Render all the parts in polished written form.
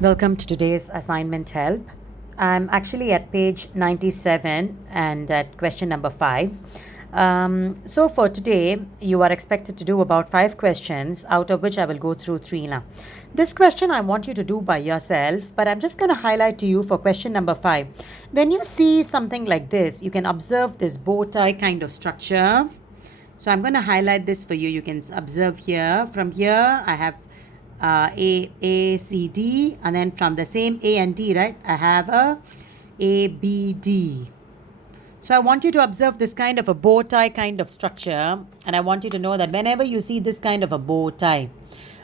Welcome to today's assignment help. I'm actually at page 97 and at question number 5. So for today, you are expected to do about 5 questions, out of which I will go through 3 now. This question I want you to do by yourself, but I'm just going to highlight to you for question number 5. When you see something like this, you can observe this bow tie kind of structure. So I'm going to highlight this for you. You can observe here. From here, I have A, C, D, and then from the same A and D, right, I have A, B, D. So I want you to observe this kind of a bow tie kind of structure, and I want you to know that whenever you see this kind of a bow tie,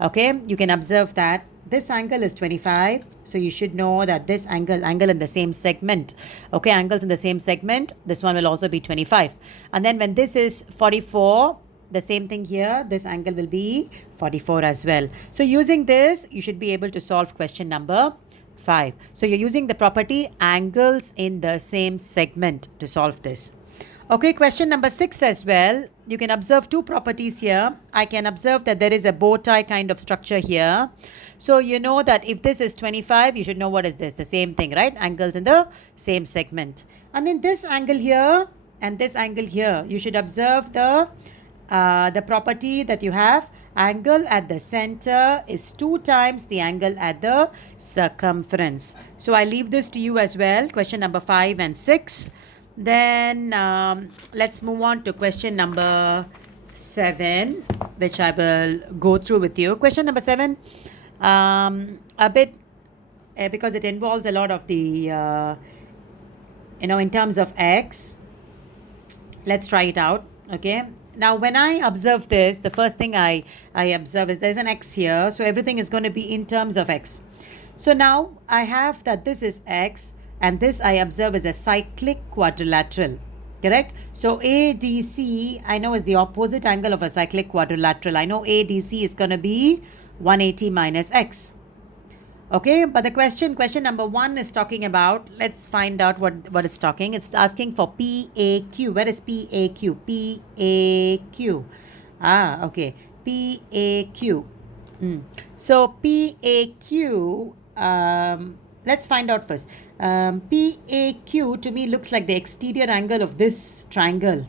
okay, you can observe that this angle is 25, so you should know that this angle in the same segment, okay, angles in the same segment, this one will also be 25. And then when this is 44, the same thing here, this angle will be 44 as well. So using this, you should be able to solve question number 5. So you're using the property angles in the same segment to solve this. Okay, question number 6 as well. You can observe 2 properties here. I can observe that there is a bow tie kind of structure here. So you know that if this is 25, you should know what is this? The same thing, right? Angles in the same segment. And then this angle here and this angle here, you should observe the property that you have, angle at the center is 2 times the angle at the circumference. So I leave this to you as well, question number 5 and 6. Then let's move on to question number 7, which I will go through with you. Question number 7, a bit, because it involves a lot of the, in terms of x. Let's try it out, okay? Now, when I observe this, the first thing I observe is there's an x here. So everything is going to be in terms of x. So now I have that this is x and this I observe is a cyclic quadrilateral. Correct? So ADC, I know is the opposite angle of a cyclic quadrilateral. I know ADC is going to be 180 minus x. Okay, but the question number 1 is talking about, let's find out what it's talking. It's asking for PAQ. Where is PAQ? PAQ. Okay. PAQ. So PAQ, let's find out first. PAQ to me looks like the exterior angle of this triangle.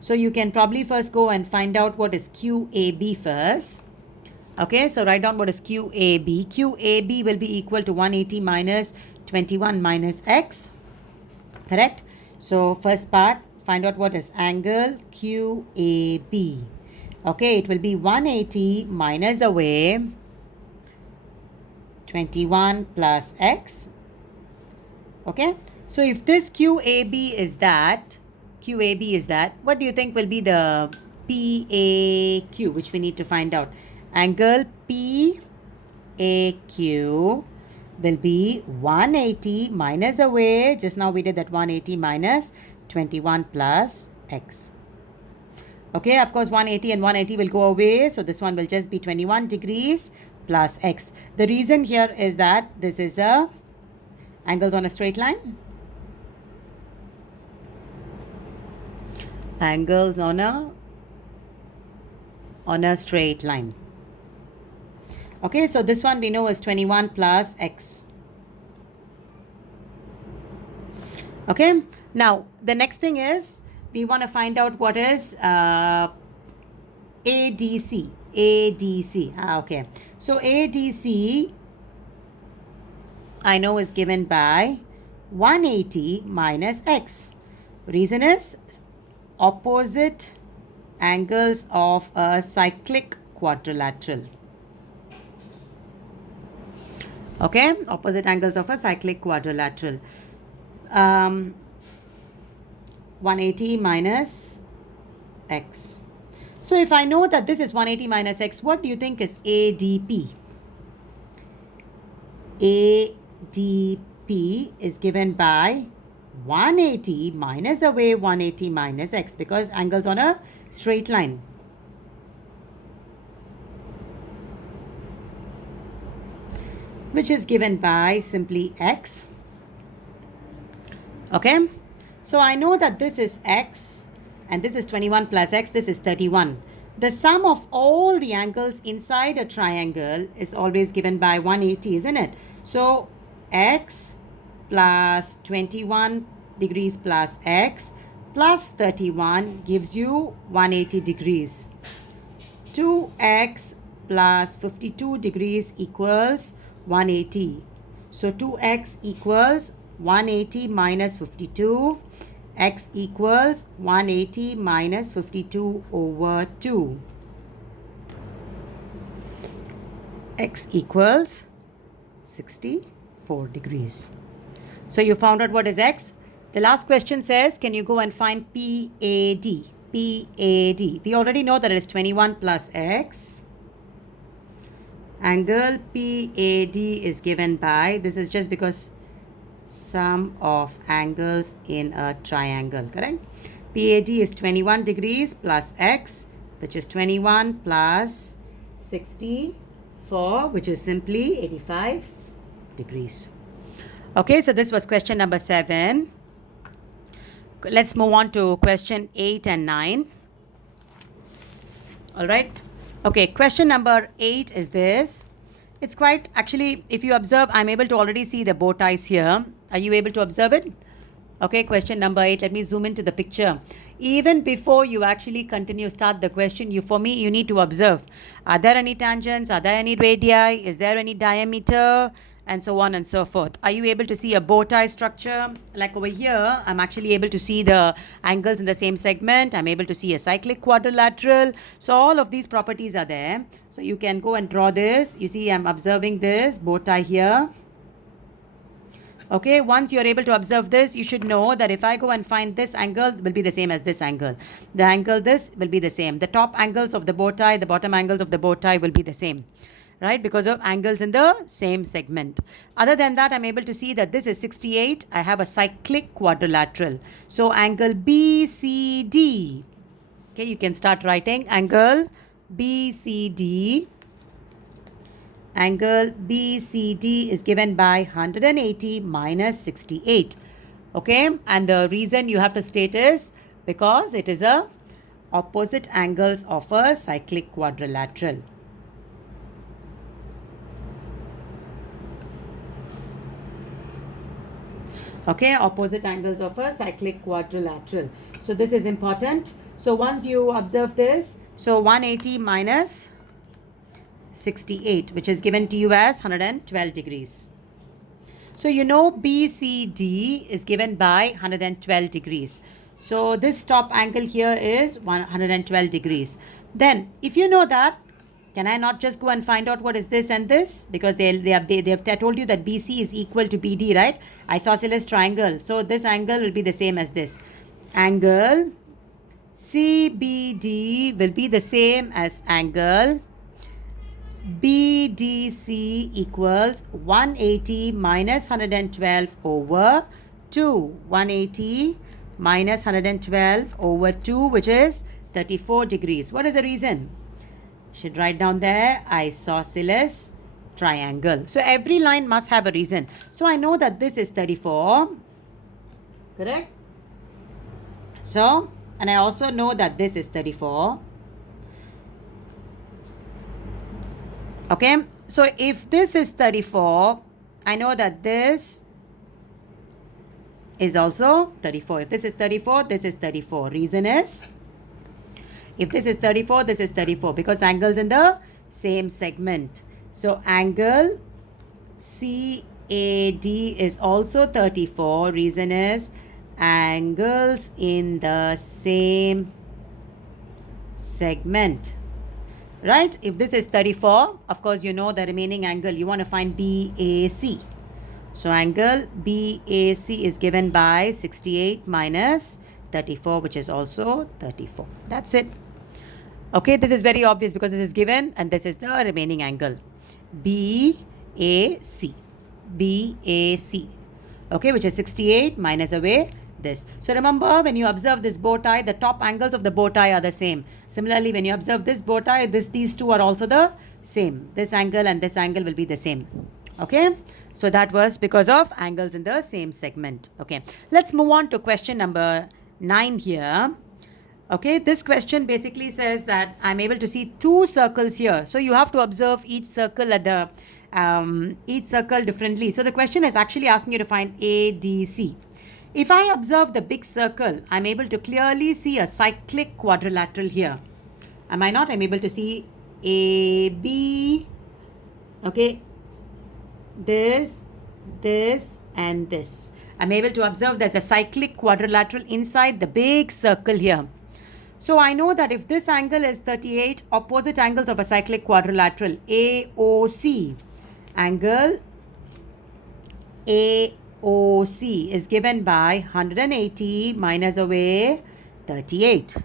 So you can probably first go and find out what is QAB first. Okay, so write down what is QAB. QAB will be equal to 180 minus 21 minus x. Correct? So first part, find out what is angle QAB. Okay, it will be 180 minus away 21 plus x. Okay, so if this QAB is that, what do you think will be the PAQ, which we need to find out? Angle PAQ will be 180 minus away. Just now we did that 180 minus 21 plus x. Okay, of course 180 and 180 will go away. So this one will just be 21 degrees plus x. The reason here is that this is a angles on a straight line. Angles on a straight line. Okay, so this one we know is 21 plus x. Okay, now the next thing is we want to find out what is ADC. Okay, so ADC I know is given by 180 minus x. Reason is opposite angles of a cyclic quadrilateral. Okay, opposite angles of a cyclic quadrilateral. 180 minus x. So if I know that this is 180 minus x, what do you think is ADP? ADP is given by 180 minus away 180 minus x, because angles on a straight line. Which is given by simply x. Okay, so I know that this is x and this is 21 plus x, this is 31. The sum of all the angles inside a triangle is always given by 180, isn't it? So x plus 21 degrees plus x plus 31 gives you 180 degrees. 2x plus 52 degrees equals 180. So 2x equals 180 minus 52. X equals 180 minus 52 over 2. X equals 64 degrees. So you found out what is x. The last question says, can you go and find PAD? PAD. We already know that it is 21 plus x. Angle PAD is given by, this is just because sum of angles in a triangle, correct? PAD is 21 degrees plus x, which is 21 plus 64, which is simply 85 degrees. Okay, so this was question number 7. Let's move on to question 8 and 9. All right. Okay, question number 8 is this. It's quite, actually, if you observe, I'm able to already see the bow ties here. Are you able to observe it? Okay, question number 8. Let me zoom into the picture. Even before you actually start the question, you need to observe. Are there any tangents? Are there any radii? Is there any diameter? And so on and so forth. Are you able to see a bow tie structure? Like over here, I'm actually able to see the angles in the same segment. I'm able to see a cyclic quadrilateral. So all of these properties are there. So you can go and draw this. You see, I'm observing this bow tie here. Okay, once you're able to observe this, you should know that if I go and find this angle, will be the same as this angle. The angle this will be the same. The top angles of the bow tie, the bottom angles of the bow tie will be the same. Right, because of angles in the same segment. Other than that, I'm able to see that this is 68. I have a cyclic quadrilateral. So angle BCD. Okay, you can start writing angle BCD. Angle BCD is given by 180 minus 68. Okay, and the reason you have to state is because it is a opposite angles of a cyclic quadrilateral. Okay, opposite angles of a cyclic quadrilateral. So this is important. So once you observe this, so 180 minus 68, which is given to you as 112 degrees. So you know BCD is given by 112 degrees. So this top angle here is 112 degrees. Then if you know that, can I not just go and find out what is this and this? Because they have told you that BC is equal to BD, right? Isosceles triangle. So this angle will be the same as this. Angle CBD will be the same as angle BDC equals 180 minus 112 over 2. 180 minus 112 over 2, which is 34 degrees. What is the reason? Should write down there isosceles triangle. So every line must have a reason. So I know that this is 34. Correct? So, and I also know that this is 34. Okay? So if this is 34, I know that this is also 34. If this is 34, this is 34. Reason is, if this is 34, this is 34 because angles in the same segment. So angle CAD is also 34. Reason is angles in the same segment. Right? If this is 34, of course, you know the remaining angle. You want to find BAC. So angle BAC is given by 68 minus 34, which is also 34. That's it. Okay, this is very obvious because this is given and this is the remaining angle. BAC. BAC. Okay, which is 68 minus away this. So remember, when you observe this bow tie, the top angles of the bow tie are the same. Similarly, when you observe this bow tie, these two are also the same. This angle and this angle will be the same. Okay, so that was because of angles in the same segment. Okay, let's move on to question number 9 here. Okay, this question basically says that I'm able to see two circles here. So you have to observe each circle at the each circle differently. So the question is actually asking you to find ADC. If I observe the big circle, I'm able to clearly see a cyclic quadrilateral here. Am I not? I'm able to see AB, okay, this, and this. I'm able to observe there's a cyclic quadrilateral inside the big circle here. So I know that if this angle is 38, opposite angles of a cyclic quadrilateral, AOC, angle AOC is given by 180 minus away 38,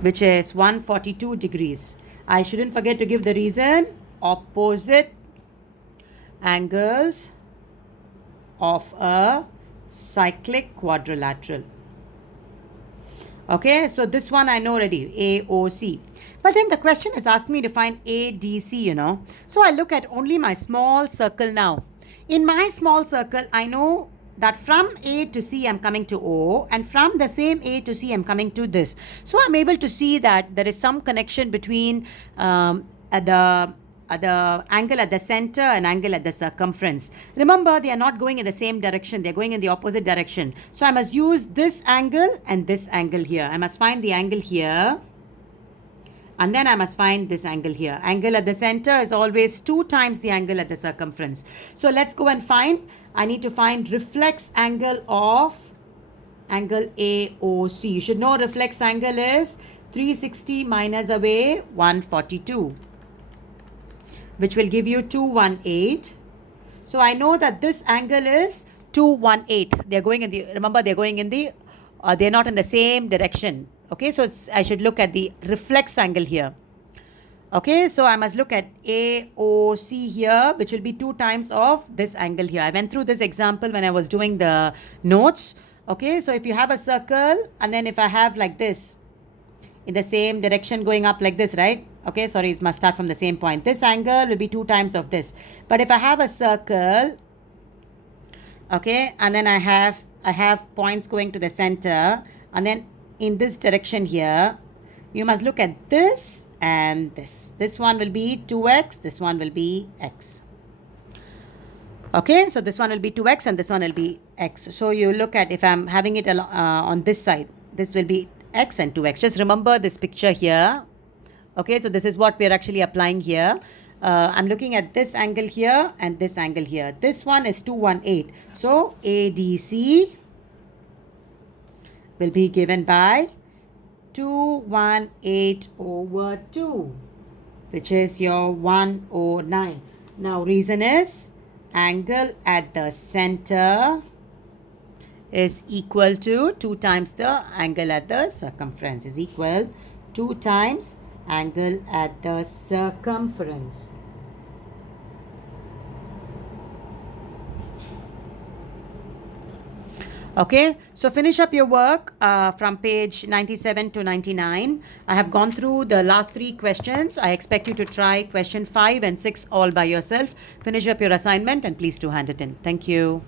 which is 142 degrees. I shouldn't forget to give the reason. Opposite angles of a cyclic quadrilateral. Okay, so this one I know already, AOC. But then the question is asking me to find ADC, you know. So I look at only my small circle now. In my small circle, I know that from A to C I'm coming to O, and from the same A to C I'm coming to this. So I'm able to see that there is some connection between the angle at the center and angle at the circumference. Remember, they are not going in the same direction. They're going in the opposite direction. So I must use this angle and this angle here. I must find the angle here. And then I must find this angle here. Angle at the center is always 2 times the angle at the circumference. So let's go and find. I need to find reflex angle of angle AOC. You should know reflex angle is 360 minus away 142. Which will give you 218. So I know that this angle is 218. They're going in the, remember, they're going in the, they're not in the same direction. Okay, so I should look at the reflex angle here. Okay, so I must look at AOC here, which will be 2 times of this angle here. I went through this example when I was doing the notes. Okay, so if you have a circle, and then if I have like this, in the same direction going up like this, right? Okay, sorry, it must start from the same point. This angle will be 2 times of this. But if I have a circle, okay, and then I have points going to the center, and then in this direction here, you must look at this and this. This one will be 2x, this one will be x. Okay, so this one will be 2x and this one will be x. So you look at, if I'm having it on this side, this will be x and 2x. Just remember this picture here. Okay, so this is what we're actually applying here. I'm looking at this angle here and this angle here. This one is 218. So ADC will be given by 218 over 2, which is your 109. Now reason is angle at the center is equal to 2 times the angle at the circumference, is equal 2 times angle at the circumference. Okay, so finish up your work from page 97 to 99. I have gone through the last 3 questions. I expect you to try question 5 and 6 all by yourself. Finish up your assignment and please do hand it in. Thank you.